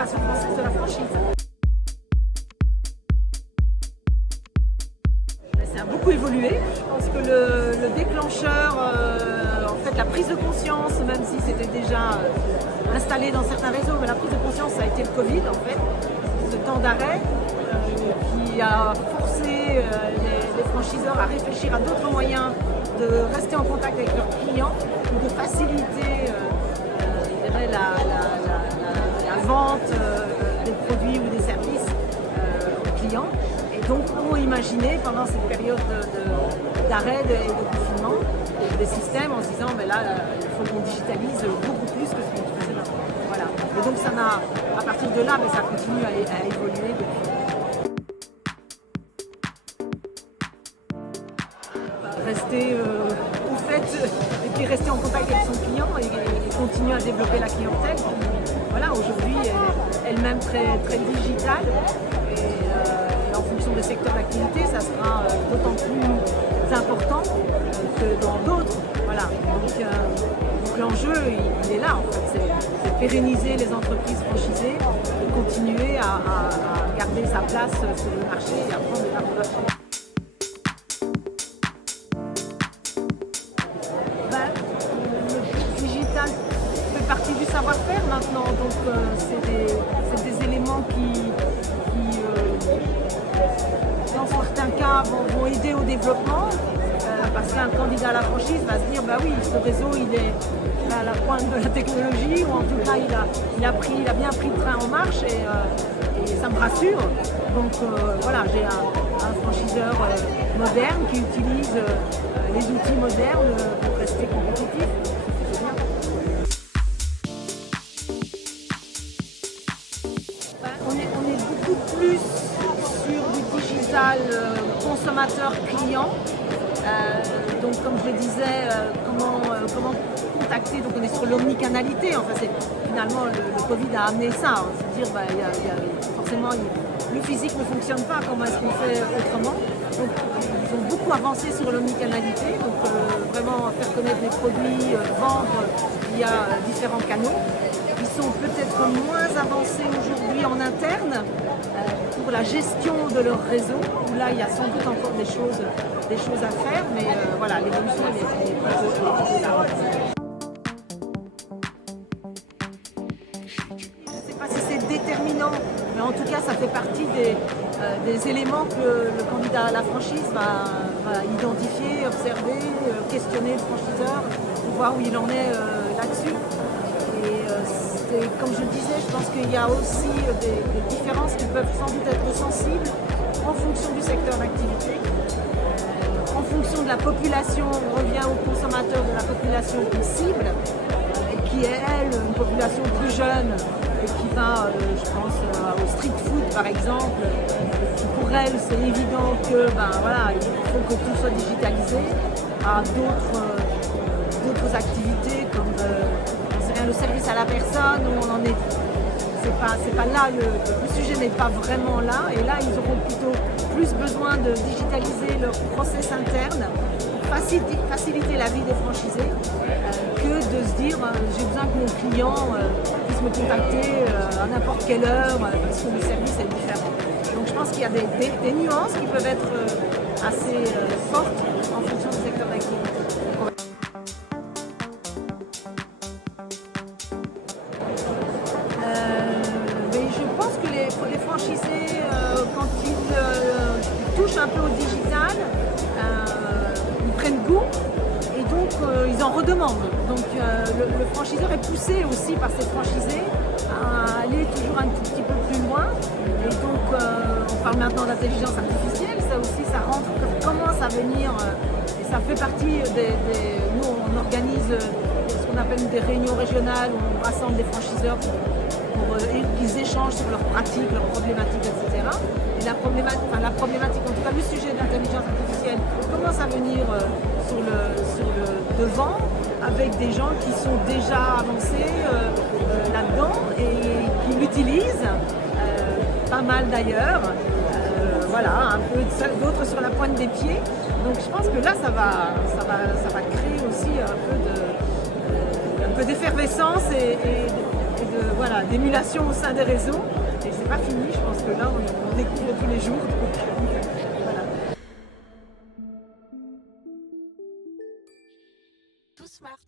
Fédération française de la franchise. Ça a beaucoup évolué. Je pense que le déclencheur, en fait la prise de conscience, même si c'était déjà installé dans certains réseaux, mais la prise de conscience ça a été le Covid en fait, ce temps d'arrêt qui a forcé les franchiseurs à réfléchir à d'autres moyens de rester en contact avec leurs clients ou de faciliter je dirais, la vente des produits ou des services aux clients. Et donc ont imaginé pendant cette période d'arrêt et de confinement des systèmes en se disant mais là il faut qu'on digitalise beaucoup plus que ce qu'on faisait maintenant. Voilà. Et donc ça n'a, à partir de là, mais ça continue à évoluer depuis. Rester au fait et puis rester en contact avec son client et continuer à développer la clientèle qui, voilà, aujourd'hui est elle-même très digitale et en fonction des secteurs d'activité ça sera d'autant plus important que dans d'autres. Voilà. Donc l'enjeu il est là en fait, c'est pérenniser les entreprises franchisées et continuer à garder sa place sur le marché et à prendre des parts de marché. Partie du savoir-faire maintenant, donc c'est des éléments qui dans certains cas vont aider au développement parce qu'un candidat à la franchise va se dire bah oui, ce réseau il est à la pointe de la technologie ou en tout cas il a bien pris le train en marche et ça me rassure. Donc voilà, j'ai un franchiseur moderne qui utilise les outils modernes pour rester compétitif. On est beaucoup plus sur du digital consommateur-client. Donc comme je le disais, comment contacter, donc on est sur l'omnicanalité. Enfin, finalement le Covid a amené ça, hein. C'est-à-dire forcément le physique ne fonctionne pas, comment est-ce qu'on fait autrement. Donc ils ont beaucoup avancé sur l'omnicanalité, donc vraiment faire connaître les produits, vendre via différents canaux. Ils sont peut-être moins avancés aujourd'hui en interne pour la gestion de leur réseau, où là il y a sans doute encore des choses à faire, mais voilà, l'évolution est plus là. Je ne sais pas si c'est déterminant, mais en tout cas ça fait partie des éléments que le candidat à la franchise va identifier, observer, questionner le franchiseur, pour voir où il en est là-dessus. Et comme je le disais, je pense qu'il y a aussi des différences qui peuvent sans doute être sensibles en fonction du secteur d'activité, en fonction de la population. On revient aux consommateurs de la population qui cible, qui est elle une population plus jeune et qui va, je pense, au street food par exemple. Pour elle, c'est évident que voilà, il faut que tout soit digitalisé. À d'autres activités comme le service à la personne, où on en est. C'est pas là, le sujet n'est pas vraiment là, et là ils auront plutôt plus besoin de digitaliser leur process interne pour faciliter la vie des franchisés que de se dire j'ai besoin que mon client puisse me contacter à n'importe quelle heure parce que le service est différent. Donc je pense qu'il y a des nuances qui peuvent être assez fortes en fonction du secteur d'activité. Les franchisés, quand ils touchent un peu au digital, ils prennent goût et donc ils en redemandent. Donc le franchiseur est poussé aussi par ses franchisés à aller toujours un tout petit peu plus loin. Et donc on parle maintenant d'intelligence artificielle, ça aussi ça commence à venir et ça fait partie nous on organise ce qu'on appelle des réunions régionales où on rassemble des franchiseurs pour qu'ils échangent sur leurs pratiques, leurs problématiques, etc. Et la problématique, en tout cas le sujet de l'intelligence artificielle commence à venir sur le devant avec des gens qui sont déjà avancés là-dedans et qui l'utilisent, pas mal d'ailleurs. Voilà, un peu d'autres sur la pointe des pieds. Donc je pense que là ça va créer aussi un peu peu d'effervescence et voilà, d'émulation au sein des réseaux. Et c'est pas fini, je pense que là on découvre tous les jours. Donc, voilà. Tout smart.